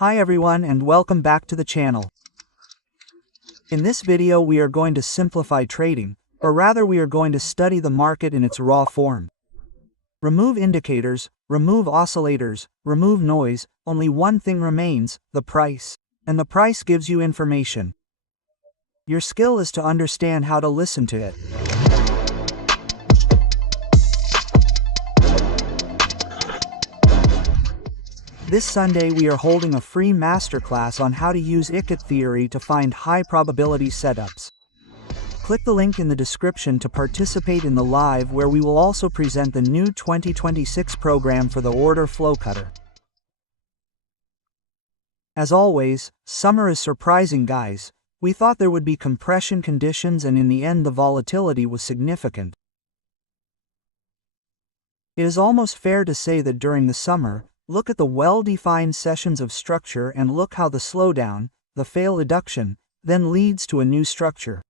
Hi everyone and welcome back to the channel. In this video we are going to simplify trading, or rather we are going to study the market in its raw form. Remove indicators, remove oscillators, remove noise, only one thing remains, the price. And the price gives you information. Your skill is to understand how to listen to it. This Sunday we are holding a free masterclass on how to use ICAT theory to find high probability setups. Click the link in the description to participate in the live where we will also present the new 2026 program for the order flow cutter. As always, summer is surprising guys. We thought there would be compression conditions and in the end the volatility was significant. It is almost fair to say that during the summer, look at the well-defined sessions of structure and look how the slowdown, the fail adduction, then leads to a new structure.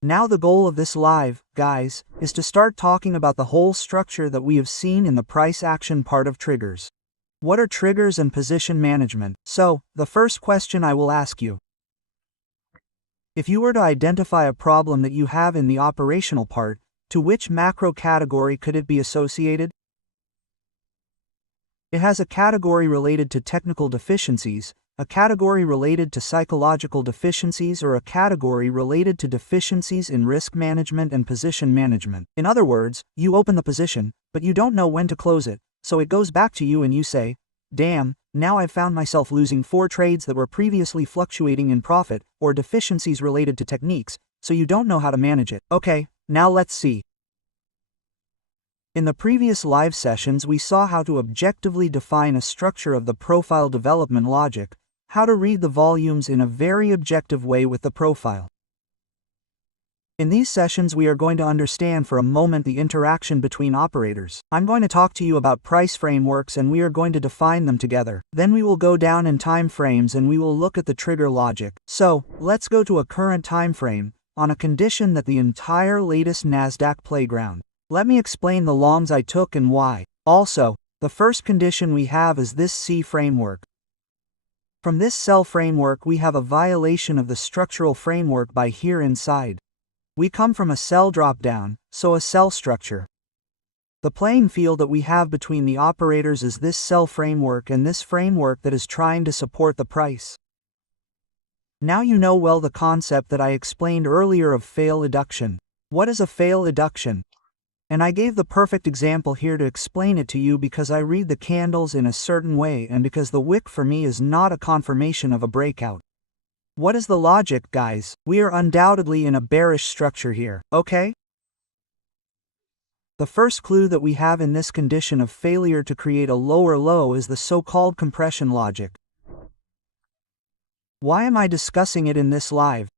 Now the goal of this live, guys, is to start talking about the whole structure that we have seen in the price action part of triggers. What are triggers and position management? So, the first question I will ask you. If you were to identify a problem that you have in the operational part, to which macro category could it be associated? It has a category related to technical deficiencies, a category related to psychological deficiencies, or a category related to deficiencies in risk management and position management. In other words, you open the position, but you don't know when to close it, so it goes back to you and you say, damn, now I've found myself losing 4 trades that were previously fluctuating in profit, or deficiencies related to techniques, so you don't know how to manage it. Okay, now let's see. In the previous live sessions we saw how to objectively define a structure of the profile development logic, how to read the volumes in a very objective way with the profile. In these sessions we are going to understand for a moment the interaction between operators. I'm going to talk to you about price frameworks and we are going to define them together. Then we will go down in time frames and we will look at the trigger logic. So, let's go to a current time frame, on a condition that the entire latest Nasdaq playground. Let me explain the longs I took and why. Also, the first condition we have is this C framework. From this sell framework we have a violation of the structural framework by here inside. We come from a sell drop-down, so a sell structure. The playing field that we have between the operators is this sell framework and this framework that is trying to support the price. Now you know well the concept that I explained earlier of fail adduction. What is a fail adduction? And I gave the perfect example here to explain it to you because I read the candles in a certain way and because the wick for me is not a confirmation of a breakout. What is the logic, guys? We are undoubtedly in a bearish structure here, okay? The first clue that we have in this condition of failure to create a lower low is the so-called compression logic. Why am I discussing it in this live?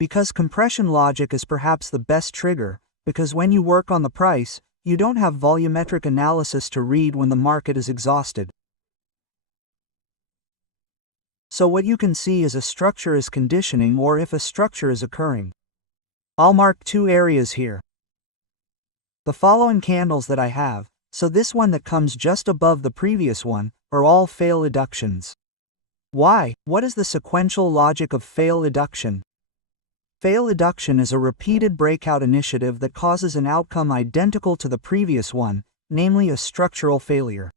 Because compression logic is perhaps the best trigger, because when you work on the price, you don't have volumetric analysis to read when the market is exhausted. So what you can see is a structure is conditioning or if a structure is occurring. I'll mark 2 areas here. The following candles that I have, so this one that comes just above the previous one, are all fail adductions. Why? What is the sequential logic of fail adduction? Fail adduction is a repeated breakout initiative that causes an outcome identical to the previous one, namely a structural failure.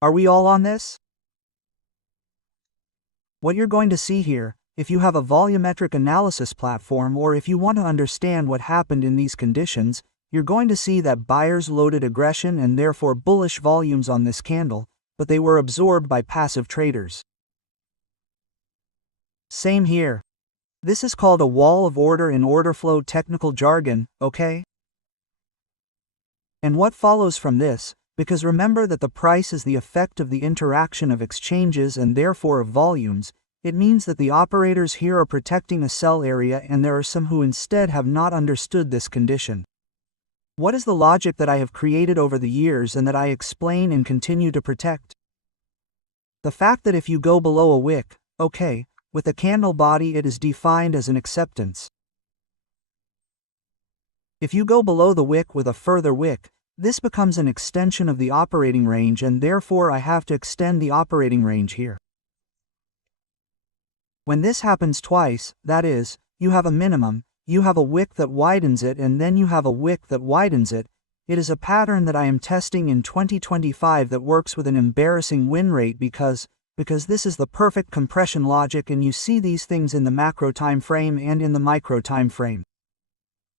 Are we all on this? What you're going to see here, if you have a volumetric analysis platform or if you want to understand what happened in these conditions, you're going to see that buyers loaded aggression and therefore bullish volumes on this candle, but they were absorbed by passive traders. Same here. This is called a wall of order in order flow technical jargon, okay? And what follows from this, because remember that the price is the effect of the interaction of exchanges and therefore of volumes, it means that the operators here are protecting a sell area and there are some who instead have not understood this condition. What is the logic that I have created over the years and that I explain and continue to protect? The fact that if you go below a wick, okay, with a candle body it is defined as an acceptance. If you go below the wick with a further wick, this becomes an extension of the operating range, and therefore I have to extend the operating range here. When this happens twice, that is, you have a minimum, you have a wick that widens it, and then you have a wick that widens it. It is a pattern that I am testing in 2025 that works with an embarrassing win rate because this is the perfect compression logic, and you see these things in the macro time frame and in the micro time frame.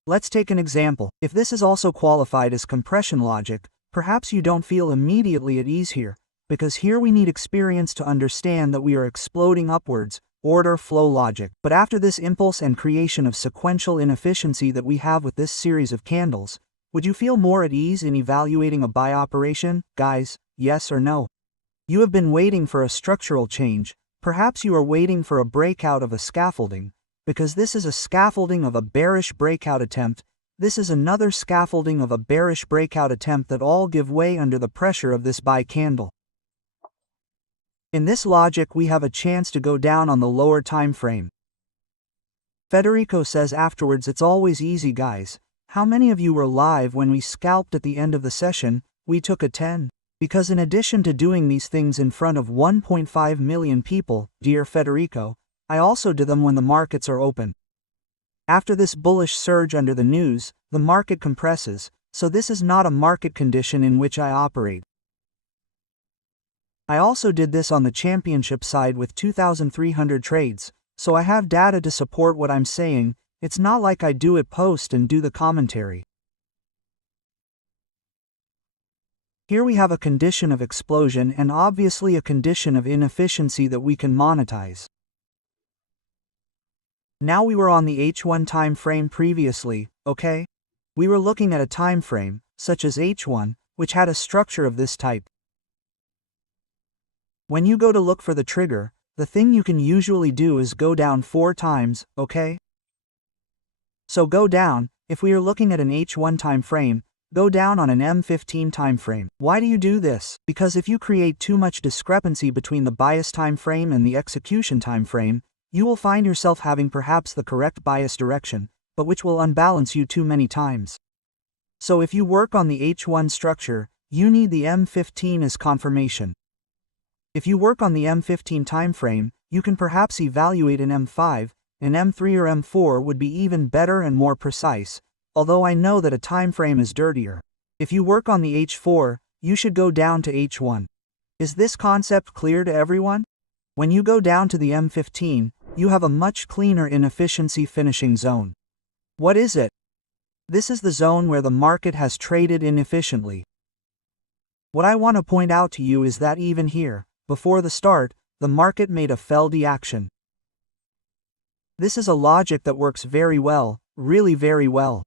Let's take an example. If this is also qualified as compression logic, perhaps you don't feel immediately at ease here, because here we need experience to understand that we are exploding upwards, order flow logic. But after this impulse and creation of sequential inefficiency that we have with this series of candles, would you feel more at ease in evaluating a buy operation, guys? Yes or no? You have been waiting for a structural change, perhaps you are waiting for a breakout of a scaffolding, because this is a scaffolding of a bearish breakout attempt, this is another scaffolding of a bearish breakout attempt that all give way under the pressure of this buy candle. In this logic we have a chance to go down on the lower time frame. Federico says afterwards, it's always easy guys. How many of you were live when we scalped at the end of the session? We took a 10. Because in addition to doing these things in front of 1.5 million people, dear Federico, I also do them when the markets are open. After this bullish surge under the news, the market compresses, so this is not a market condition in which I operate. I also did this on the championship side with 2,300 trades, so I have data to support what I'm saying. It's not like I do it post and do the commentary. Here we have a condition of explosion and obviously a condition of inefficiency that we can monetize. Now we were on the H1 time frame previously, okay? We were looking at a time frame, such as H1, which had a structure of this type. When you go to look for the trigger, the thing you can usually do is go down 4 times, okay? So go down, if we are looking at an H1 time frame, go down on an M15 time frame. Why do you do this? Because if you create too much discrepancy between the bias time frame and the execution time frame, you will find yourself having perhaps the correct bias direction, but which will unbalance you too many times. So if you work on the H1 structure, you need the M15 as confirmation. If you work on the M15 time frame, you can perhaps evaluate an M5, an M3 or M4 would be even better and more precise, although I know that a time frame is dirtier. If you work on the H4, you should go down to H1. Is this concept clear to everyone? When you go down to the M15, you have a much cleaner inefficiency finishing zone. What is it? This is the zone where the market has traded inefficiently. What I want to point out to you is that even here, before the start, the market made a Feldy action. This is a logic that works very well, really very well.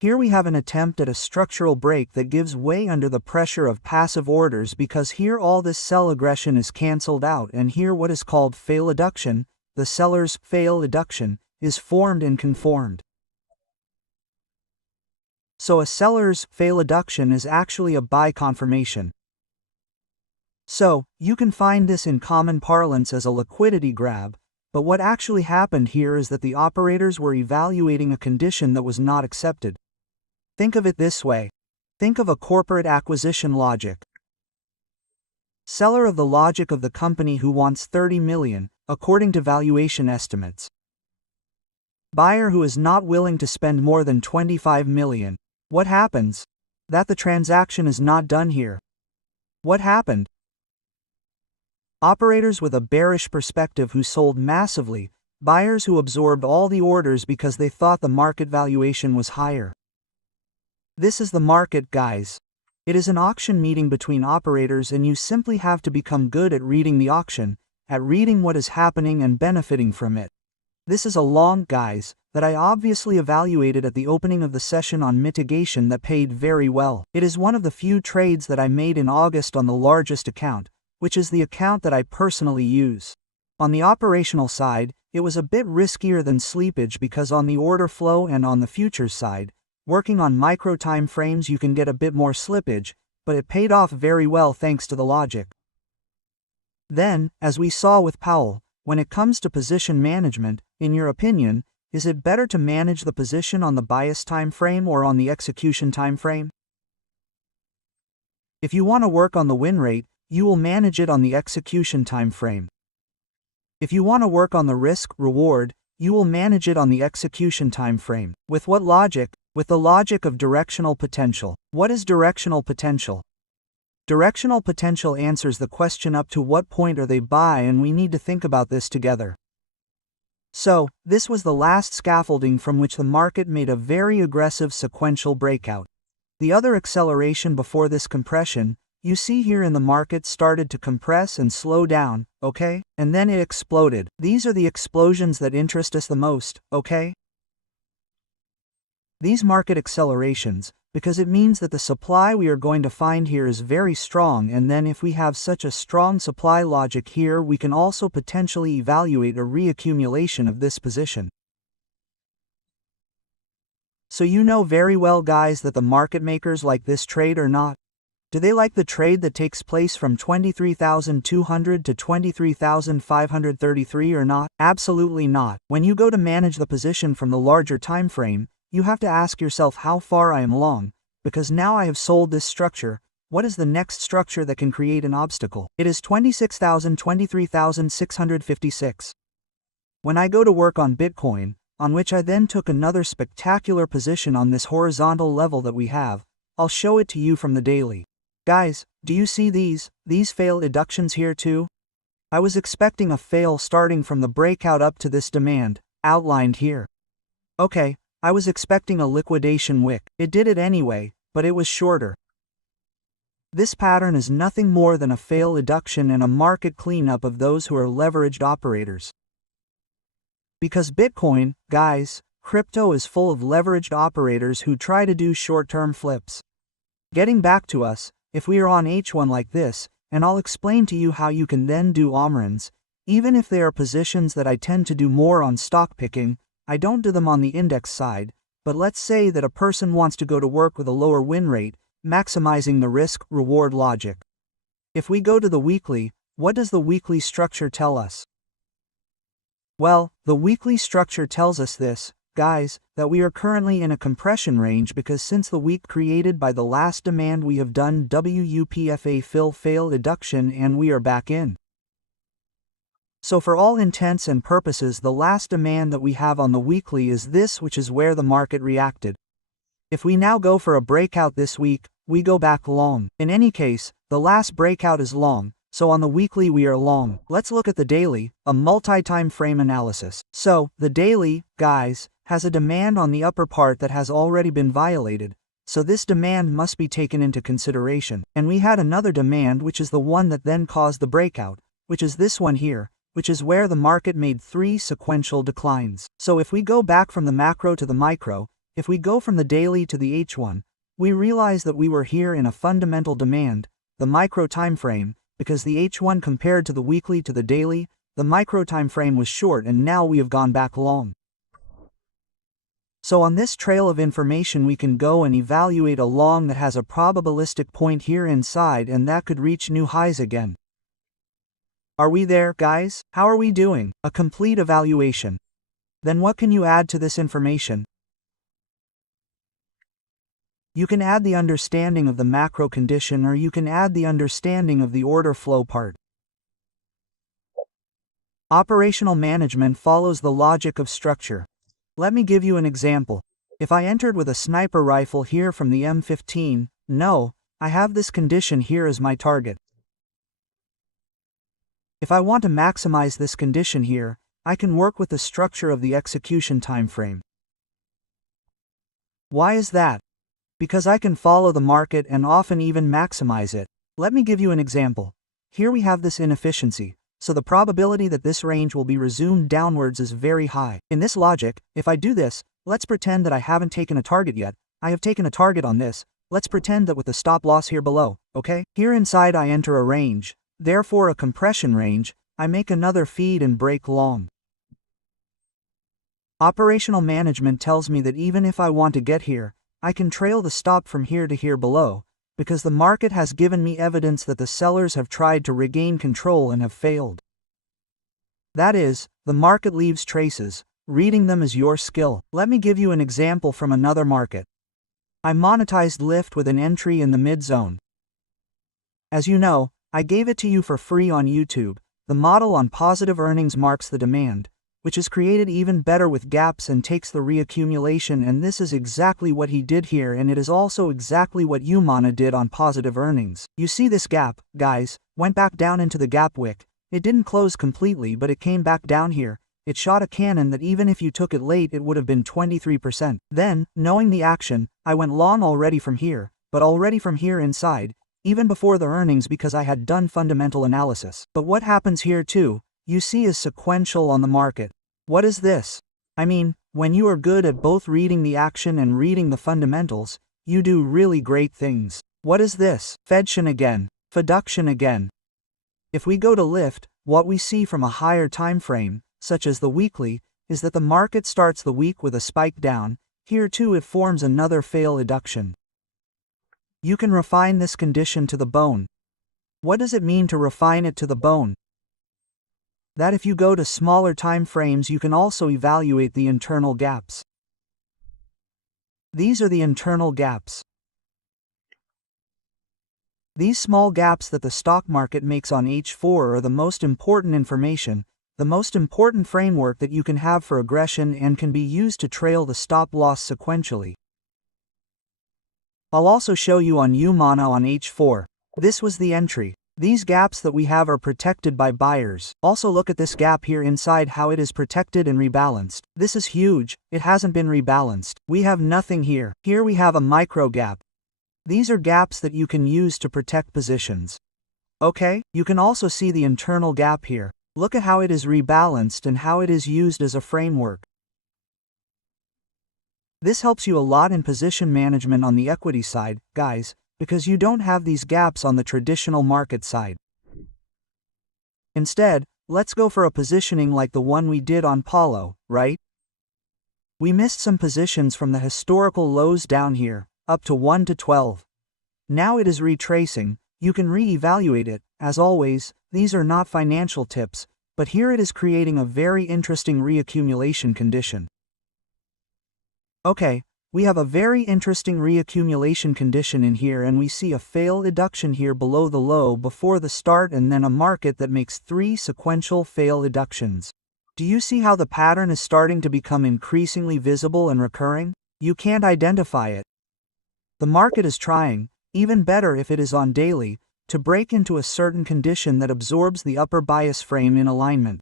Here we have an attempt at a structural break that gives way under the pressure of passive orders, because here all this sell aggression is cancelled out, and here what is called fail adduction, the seller's fail adduction, is formed and conformed. So a seller's fail adduction is actually a buy confirmation. So, you can find this in common parlance as a liquidity grab, but what actually happened here is that the operators were evaluating a condition that was not accepted. Think of it this way. Think of a corporate acquisition logic. Seller of the logic of the company who wants 30 million, according to valuation estimates. Buyer who is not willing to spend more than 25 million. What happens? That the transaction is not done here. What happened? Operators with a bearish perspective who sold massively, buyers who absorbed all the orders because they thought the market valuation was higher. This is the market, guys. It is an auction meeting between operators, and you simply have to become good at reading the auction, at reading what is happening and benefiting from it. This is a long, guys, that I obviously evaluated at the opening of the session on mitigation that paid very well. It is one of the few trades that I made in August on the largest account, which is the account that I personally use. On the operational side, it was a bit riskier than sleepage, because on the order flow and on the futures side, working on micro time frames you can get a bit more slippage, but it paid off very well thanks to the logic. Then, as we saw with Powell, when it comes to position management, in your opinion, is it better to manage the position on the bias time frame or on the execution time frame? If you want to work on the win rate, you will manage it on the execution time frame. If you want to work on the risk-reward, you will manage it on the execution time frame. With what logic? With the logic of directional potential. What is directional potential? Directional potential answers the question up to what point are they buy, and we need to think about this together. So, this was the last scaffolding from which the market made a very aggressive sequential breakout. The other acceleration before this compression, you see here in the market, started to compress and slow down, okay? And then it exploded. These are the explosions that interest us the most, okay? These market accelerations, because it means that the supply we are going to find here is very strong, and then if we have such a strong supply logic here, we can also potentially evaluate a reaccumulation of this position. So you know very well, guys, that the market makers like this trade or not? Do they like the trade that takes place from 23,200 to 23,533 or not? Absolutely not. When you go to manage the position from the larger time frame, you have to ask yourself how far I am long, because now I have sold this structure. What is the next structure that can create an obstacle? It is 23,656. When I go to work on Bitcoin, on which I then took another spectacular position on this horizontal level that we have, I'll show it to you from the daily. Guys, do you see these fail deductions here too? I was expecting a fail starting from the breakout up to this demand, outlined here. Okay, I was expecting a liquidation wick. It did it anyway, but it was shorter. This pattern is nothing more than a fail deduction and a market cleanup of those who are leveraged operators. Because Bitcoin, guys, crypto is full of leveraged operators who try to do short-term flips. Getting back to us, if we are on H1 like this, and I'll explain to you how you can then do omrans, even if they are positions that I tend to do more on stock picking, I don't do them on the index side, but let's say that a person wants to go to work with a lower win rate, maximizing the risk-reward logic. If we go to the weekly, what does the weekly structure tell us? Well, the weekly structure tells us this, guys, that we are currently in a compression range because since the week created by the last demand we have done WUPFA fail deduction and we are back in. So for all intents and purposes, the last demand that we have on the weekly is this, which is where the market reacted. If we now go for a breakout this week, we go back long. In any case, the last breakout is long, so on the weekly we are long. Let's look at the daily, a multi-time frame analysis. So, the daily, guys, has a demand on the upper part that has already been violated, so this demand must be taken into consideration. And we had another demand, which is the one that then caused the breakout, which is this one here, which is where the market made 3 sequential declines. So if we go back from the macro to the micro, if we go from the daily to the H1, we realize that we were here in a fundamental demand, the micro time frame, because the H1 compared to the weekly to the daily, the micro time frame was short and now we have gone back long. So on this trail of information we can go and evaluate a long that has a probabilistic point here inside and that could reach new highs again. Are we there, guys? How are we doing? A complete evaluation. Then what can you add to this information? You can add the understanding of the macro condition, or you can add the understanding of the order flow part. Operational management follows the logic of structure. Let me give you an example. If I entered with a sniper rifle here from the M15, no, I have this condition here as my target. If I want to maximize this condition here, I can work with the structure of the execution time frame. Why is that? Because I can follow the market and often even maximize it. Let me give you an example. Here we have this inefficiency, so the probability that this range will be resumed downwards is very high. In this logic, if I do this, let's pretend that I haven't taken a target yet. I have taken a target on this. Let's pretend that with the stop loss here below, okay? Here inside I enter a range, therefore a compression range. I make another feed and break long. Operational management tells me that even if I want to get here, I can trail the stop from here to here below, because the market has given me evidence that the sellers have tried to regain control and have failed. That is, the market leaves traces, reading them is your skill. Let me give you an example from another market. I monetized Lyft with an entry in the mid-zone. As you know, I gave it to you for free on YouTube. The model on positive earnings marks the demand, which is created even better with gaps and takes the reaccumulation, and this is exactly what he did here, and it is also exactly what Umana did on positive earnings. You see this gap, guys, went back down into the gap wick. It didn't close completely, but it came back down here. It shot a cannon that even if you took it late it would have been 23%. Then, knowing the action, I went long already from here, but already from here inside, even before the earnings because I had done fundamental analysis. But what happens here too, you see, is sequential on the market. What is this? I mean, when you are good at both reading the action and reading the fundamentals, you do really great things. What is this? Fedtion again. Fiduction again. If we go to Lyft, what we see from a higher time frame, such as the weekly, is that the market starts the week with a spike down. Here too it forms another fail adduction. You can refine this condition to the bone. What does it mean to refine it to the bone? That if you go to smaller time frames you can also evaluate the internal gaps. These are the internal gaps. These small gaps that the stock market makes on H4 are the most important information, the most important framework that you can have for aggression and can be used to trail the stop loss sequentially. I'll also show you on Umana on H4. This was the entry. These gaps that we have are protected by buyers. Also look at this gap here inside, how it is protected and rebalanced. This is huge, it hasn't been rebalanced. We have nothing here. Here we have a micro gap. These are gaps that you can use to protect positions. Okay, you can also see the internal gap here. Look at how it is rebalanced and how it is used as a framework. This helps you a lot in position management on the equity side, guys, because you don't have these gaps on the traditional market side. Instead, let's go for a positioning like the one we did on Paulo, right? We missed some positions from the historical lows down here, up to 1 to 12. Now it is retracing. You can re-evaluate it. As always, these are not financial tips, but here it is creating a very interesting reaccumulation condition. Okay, we have a very interesting reaccumulation condition in here, and we see a fail adduction here below the low before the start, and then a market that makes 3 sequential fail adductions. Do you see how the pattern is starting to become increasingly visible and recurring? You can't identify it. The market is trying, even better if it is on daily, to break into a certain condition that absorbs the upper bias frame in alignment.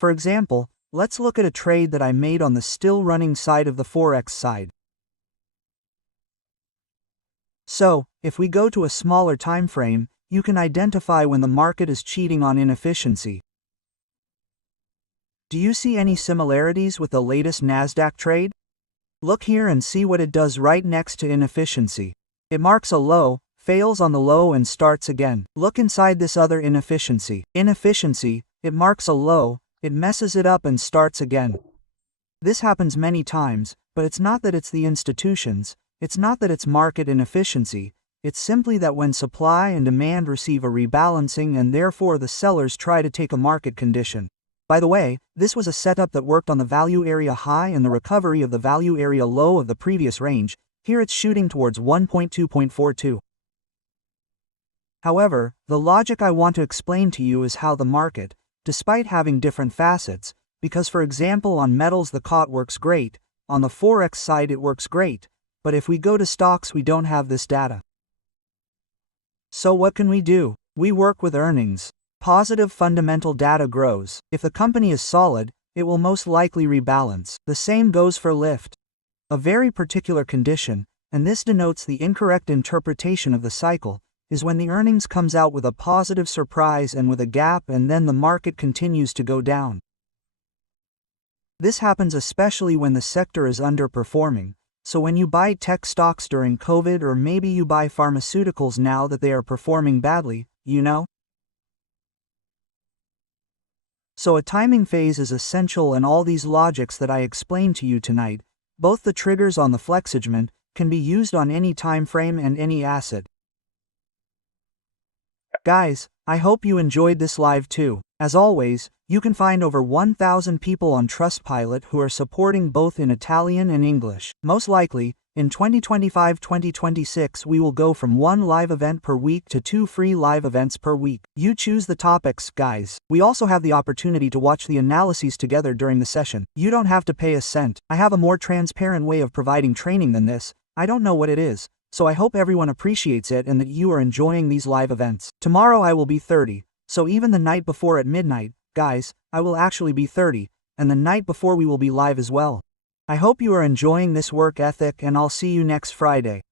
For example, let's look at a trade that I made on the still running side of the Forex side. So, if we go to a smaller time frame, you can identify when the market is cheating on inefficiency. Do you see any similarities with the latest Nasdaq trade? Look here and see what it does right next to inefficiency. It marks a low, fails on the low and starts again. Look inside this other inefficiency. Inefficiency, it marks a low, it messes it up and starts again. This happens many times, but it's not that it's the institutions, it's not that it's market inefficiency, it's simply that when supply and demand receive a rebalancing and therefore the sellers try to take a market condition. By the way, this was a setup that worked on the value area high and the recovery of the value area low of the previous range. Here it's shooting towards 1.2.42. However, the logic I want to explain to you is how the market, despite having different facets, because for example on metals the COT works great, on the Forex side it works great, but if we go to stocks we don't have this data. So what can we do? We work with earnings. Positive fundamental data grows. If the company is solid, it will most likely rebalance. The same goes for Lyft. A very particular condition, and this denotes the incorrect interpretation of the cycle, is when the earnings comes out with a positive surprise and with a gap and then the market continues to go down. This happens especially when the sector is underperforming, so when you buy tech stocks during COVID or maybe you buy pharmaceuticals now that they are performing badly, you know? So a timing phase is essential, and all these logics that I explained to you tonight, both the triggers on the flexagement, can be used on any time frame and any asset. Guys, I hope you enjoyed this live too. As always, you can find over 1,000 people on Trustpilot who are supporting both in Italian and English. Most likely, in 2025-2026 we will go from 1 live event per week to 2 free live events per week. You choose the topics, guys. We also have the opportunity to watch the analyses together during the session. You don't have to pay a cent. I have a more transparent way of providing training than this. I don't know what it is, so I hope everyone appreciates it and that you are enjoying these live events. Tomorrow I will be 30, so even the night before at midnight, guys, I will actually be 30, and the night before we will be live as well. I hope you are enjoying this work ethic and I'll see you next Friday.